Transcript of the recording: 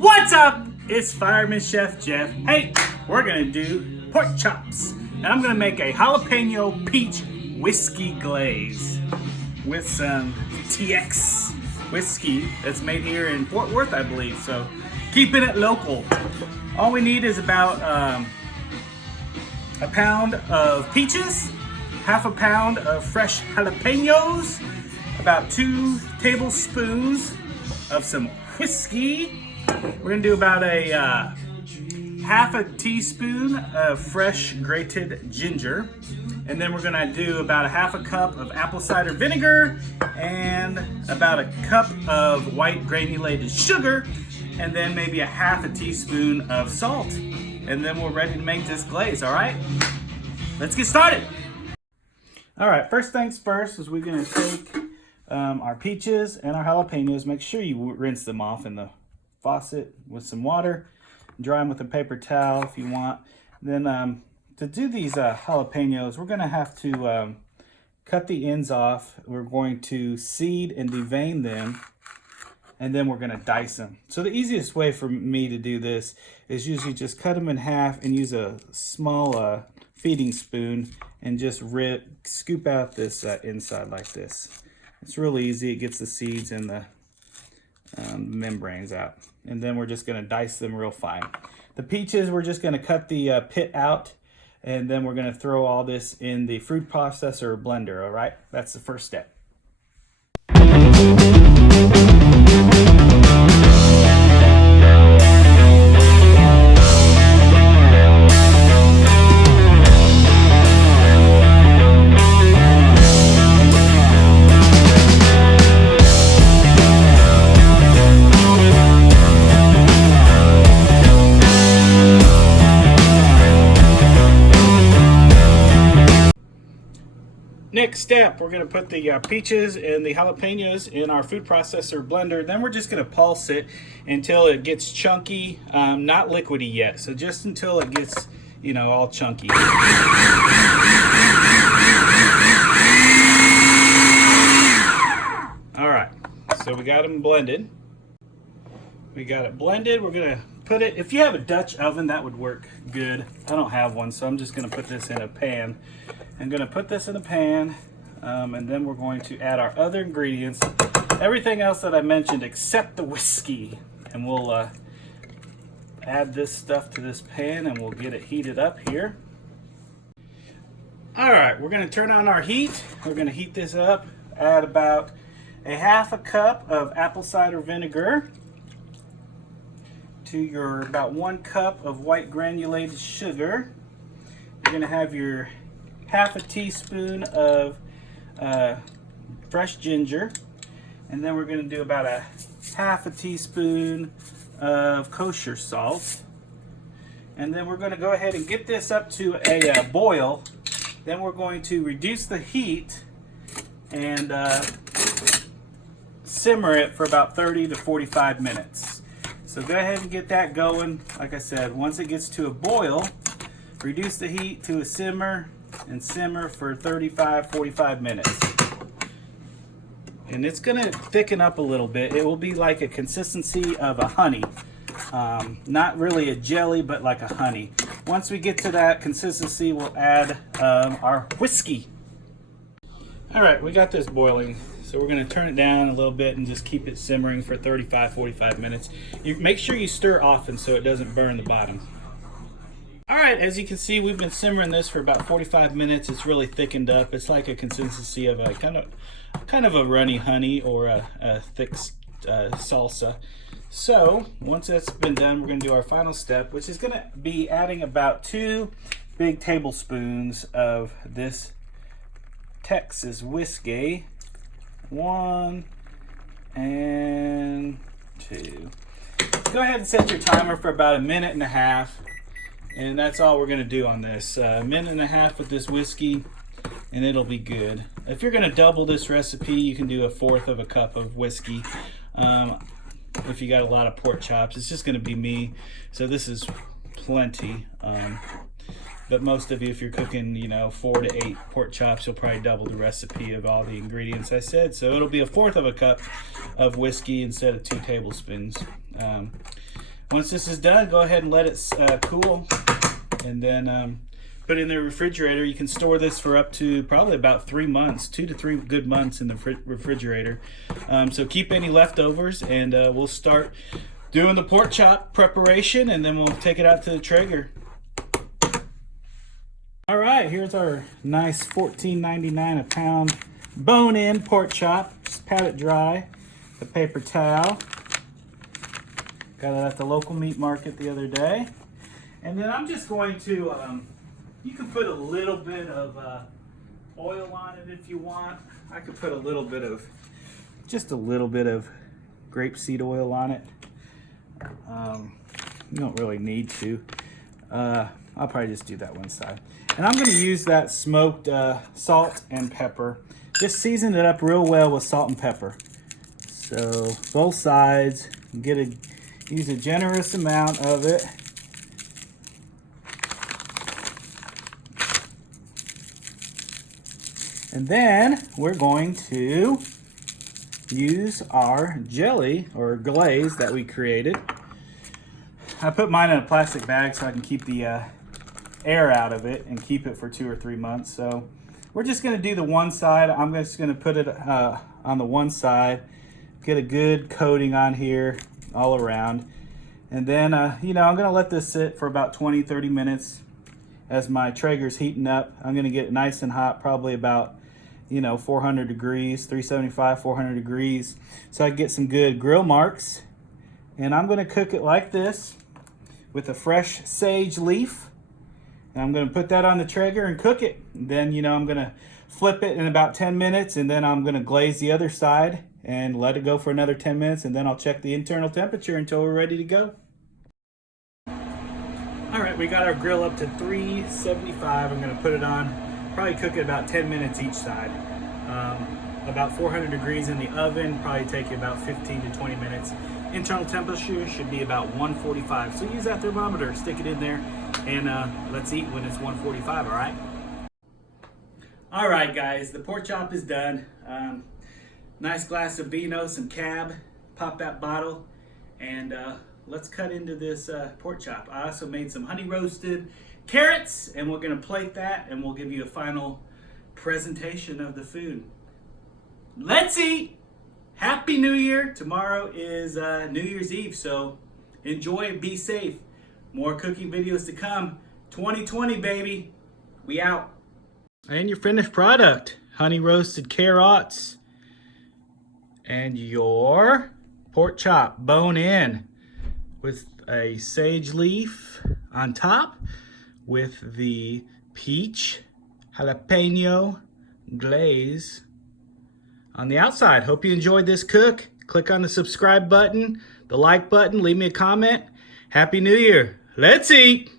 What's up? It's Fireman Chef Geoff. Hey, we're gonna do pork chops. And I'm gonna make a Jalapeno Peach Whiskey glaze with some TX whiskey that's made here in Fort Worth, I believe. So keeping it local. All we need is about a pound of peaches, half a pound of fresh jalapenos, about 2 tablespoons of some whiskey. We're gonna do about a half a teaspoon of fresh grated ginger, and then we're gonna do about a half a cup of apple cider vinegar and about a cup of white granulated sugar, and then maybe a half a teaspoon of salt, and then we're ready to make this glaze. All right, let's get started. All right, first things first is we're gonna take our peaches and our jalapenos. Make sure you rinse them off in the faucet with some water. Dry them with a paper towel if you want. Then to do these jalapenos, we're going to have to cut the ends off. We're going to seed and devein them, and then we're going to dice them. So the easiest way for me to do this is usually just cut them in half and use a small feeding spoon and just scoop out this inside like this. It's real easy. It gets the seeds and the membranes out, and then we're just going to dice them real fine. The peaches, we're just going to cut the pit out, and then we're going to throw all this in the food processor or blender. All right, that's the first step. Next step, we're going to put the peaches and the jalapenos in our food processor blender. Then we're just going to pulse it until it gets chunky, not liquidy yet. So just until it gets, you know, all chunky. All right, so we got them blended. We got it blended. We're going to put it, if you have a Dutch oven, that would work good. I don't have one, so I'm just going to put this in a pan. I'm going to put this in a pan, and then we're going to add our other ingredients, everything else that I mentioned except the whiskey. And we'll add this stuff to this pan, and we'll get it heated up here. All right, we're going to turn on our heat. We're going to heat this up. Add about a half a cup of apple cider vinegar to your about 1 cup of white granulated sugar. You're going to have your half a teaspoon of fresh ginger, and then we're going to do about a half a teaspoon of kosher salt, and then we're going to go ahead and get this up to a boil. Then we're going to reduce the heat and simmer it for about 30 to 45 minutes. So go ahead and get that going. Like I said, once it gets to a boil, reduce the heat to a simmer and simmer for 35-45 minutes. And it's gonna thicken up a little bit. It will be like a consistency of a honey. Not really a jelly, but like a honey. Once we get to that consistency, we'll add our whiskey. All right, we got this boiling. So we're gonna turn it down a little bit and just keep it simmering for 35-45 minutes. You make sure you stir often so it doesn't burn the bottom. All right, as you can see, we've been simmering this for about 45 minutes. It's really thickened up. It's like a consistency of a kind of a runny honey or a thick salsa. So once that's been done, we're gonna do our final step, which is gonna be adding about 2 big tablespoons of this Texas whiskey. 1 and 2. Go ahead and set your timer for about 1.5 minutes. And that's all we're going to do on this. 1.5 minutes with this whiskey, and it'll be good. If you're going to double this recipe, you can do 1/4 of a cup of whiskey. If you got a lot of pork chops, it's just going to be me. So this is plenty. But most of you, if you're cooking, 4 to 8 pork chops, you'll probably double the recipe of all the ingredients I said. So it'll be 1/4 of a cup of whiskey instead of 2 tablespoons. Once this is done, go ahead and let it cool, and then put it in the refrigerator. You can store this for up to probably about 3 months, 2 to 3 good months in the refrigerator. So keep any leftovers, and we'll start doing the pork chop preparation, and then we'll take it out to the Traeger. All right, here's our nice $14.99 a pound bone-in pork chop. Just pat it dry, the paper towel. Got it at the local meat market the other day. And then I'm just going to, you can put a little bit of oil on it if you want. I could put just a little bit of grapeseed oil on it. You don't really need to. I'll probably just do that one side. And I'm gonna use that smoked salt and pepper. Just season it up real well with salt and pepper. So both sides, use a generous amount of it. And then we're going to use our jelly or glaze that we created. I put mine in a plastic bag so I can keep the air out of it and keep it for 2 or 3 months. So we're just going to do the one side. I'm just going to put it on the one side, get a good coating on here all around. And then, I'm going to let this sit for about 20-30 minutes as my Traeger's heating up. I'm going to get it nice and hot, probably about 400 degrees, 375, 400 degrees, so I get some good grill marks. And I'm going to cook it like this with a fresh sage leaf. And I'm going to put that on the Traeger and cook it. And then, I'm going to flip it in about 10 minutes, and then I'm going to glaze the other side and let it go for another 10 minutes, and then I'll check the internal temperature until we're ready to go. All right, we got our grill up to 375. I'm going to put it on, probably cook it about 10 minutes each side. About 400 degrees in the oven, probably take you about 15 to 20 minutes. Internal temperature should be about 145. So use that thermometer, stick it in there, and let's eat when it's 145, all right? All right, guys, the pork chop is done. Nice glass of vino, some cab, pop that bottle, and let's cut into this pork chop. I also made some honey roasted carrots, and we're gonna plate that, and we'll give you a final presentation of the food. Let's eat! Happy New Year! Tomorrow is New Year's Eve, so enjoy and be safe. More cooking videos to come. 2020, baby. We out. And your finished product, honey roasted carrots and your pork chop bone in with a sage leaf on top with the peach jalapeno glaze on the outside. Hope you enjoyed this cook. Click on the subscribe button, the like button, leave me a comment. Happy New Year. Let's eat.